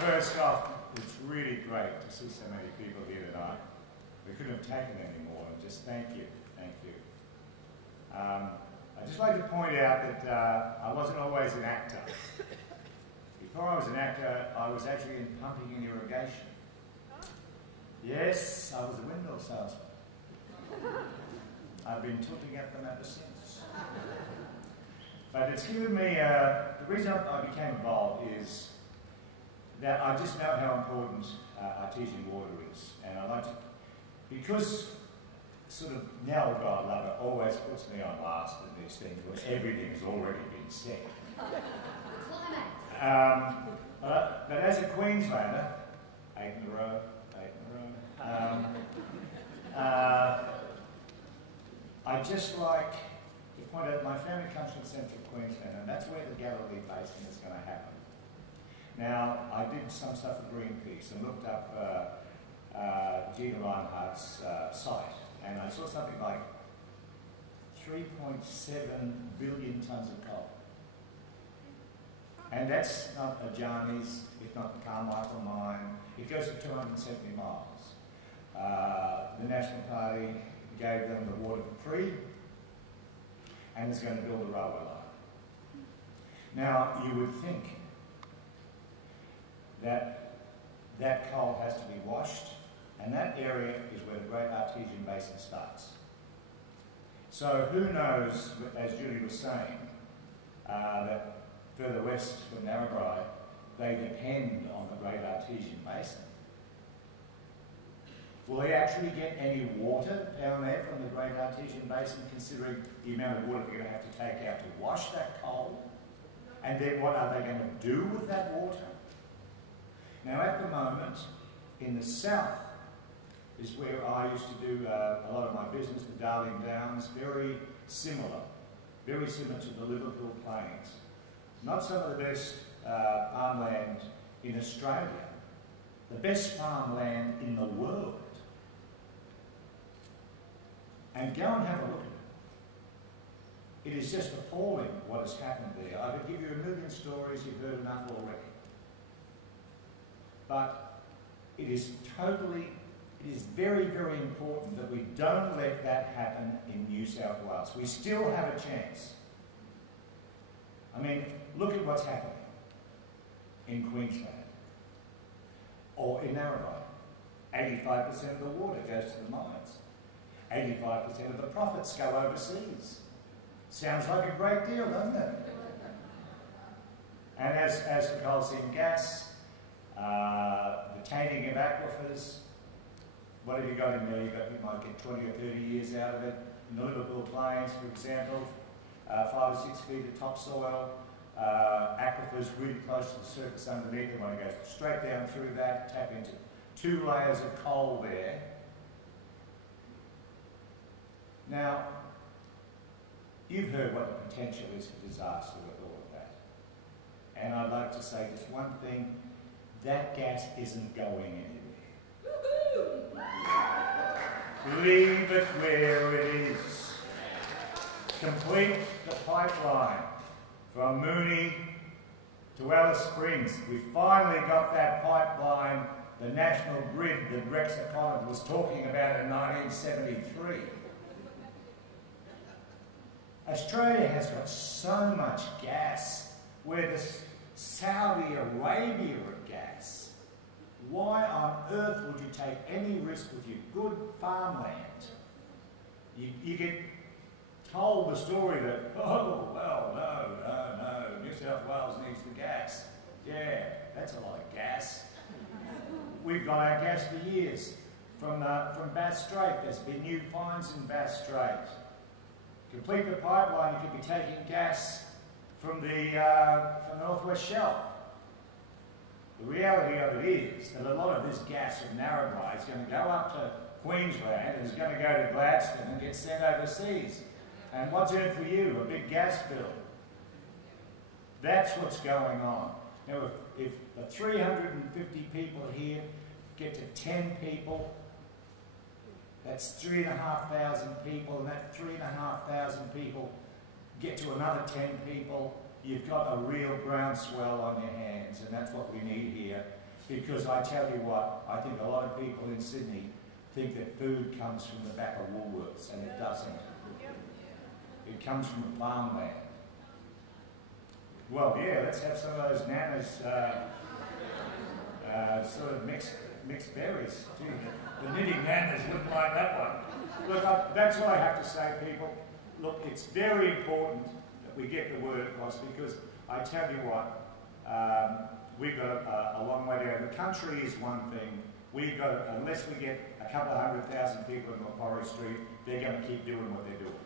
first off, it's really great to see so many people here tonight. We couldn't have taken any more, and just thank you, thank you. I'd just like to point out that I wasn't always an actor. Before I was an actor, I was actually in pumping and irrigation. Yes, I was a window salesman. I've been tilting at them ever since. But it's given me, the reason I became involved is that I just know how important artesian water is. And I like to, because sort of now God love it always puts me on last in these things when everything has already been said. But as a Queenslander, 8 in a row, I just like to point out my family comes from central Queensland, and that's where the Galilee Basin is going to happen. Now, I did some stuff with Greenpeace and looked up Gina Reinhardt's site, and I saw something like 3.7 billion tonnes of coal. And that's not a Jarnies, it's not the Carmichael mine. It goes to 270 miles. The National Party gave them the water for free and is going to build a railway line. Now, you would think that that coal has to be washed, and that area is where the Great Artesian Basin starts. So who knows, as Julie was saying, that further west from Narrabri, they depend on the Great Artesian Basin. Will they actually get any water down there from the Great Artesian Basin, considering the amount of water they're going to have to take out to wash that coal? And then what are they going to do with that water? Now, at the moment, in the south is where I used to do a lot of my business, the Darling Downs, very similar to the Liverpool Plains. Not some of the best farmland in Australia, the best farmland in the world. And go and have a look at it. It is just appalling what has happened there. I could give you a million stories, you've heard enough already. But it is very, very important that we don't let that happen in New South Wales. We still have a chance. I mean, look at what's happening in Queensland or in Narrabri. 85% of the water goes to the mines. 85% of the profits go overseas. Sounds like a great deal, doesn't it? And as for coal seam gas, the tainting of aquifers, what have you got in there? You might get 20 or 30 years out of it. In the Liverpool Plains, for example, 5 or 6 feet of topsoil, aquifers really close to the surface underneath. They want to go straight down through that, tap into 2 layers of coal there. Now, you've heard what the potential is for disaster with all of that. And I'd like to say just one thing, that gas isn't going anywhere. Leave it where it is. Complete the pipeline from Mooney to Alice Springs. We finally got that pipeline, the national grid that Rex Caton was talking about in 1973. Australia has got so much gas. We're the Saudi Arabia of gas. Why on earth would you take any risk with your good farmland? You get told the story that, oh, well, no, New South Wales needs the gas. Yeah, that's a lot of gas. We've got our gas for years. From Bass Strait, there's been new finds in Bass Strait. Complete the pipeline, you could be taking gas from the Northwest Shelf. The reality of it is that a lot of this gas from Narrabri is going to go up to Queensland and is going to go to Gladstone and get sent overseas. And what's in it for you? A big gas bill. That's what's going on. Now, if the 350 people here get to 10 people, that's 3,500 people, and that 3,500 people get to another 10 people, you've got a real groundswell on your hands, and that's what we need here. Because I tell you what, I think a lot of people in Sydney think that food comes from the back of Woolworths, and it doesn't. It comes from the farmland. Well, yeah, let's have some of those nanas sort of mixed berries. Gee, the knitting nanas wouldn't like that one. Look, that's what I have to say, people. Look, it's very important that we get the word across, because I tell you what, we've got a long way to go. The country is one thing. We've got, unless we get a couple of 100,000 people in Macquarie Street, they're going to keep doing what they're doing.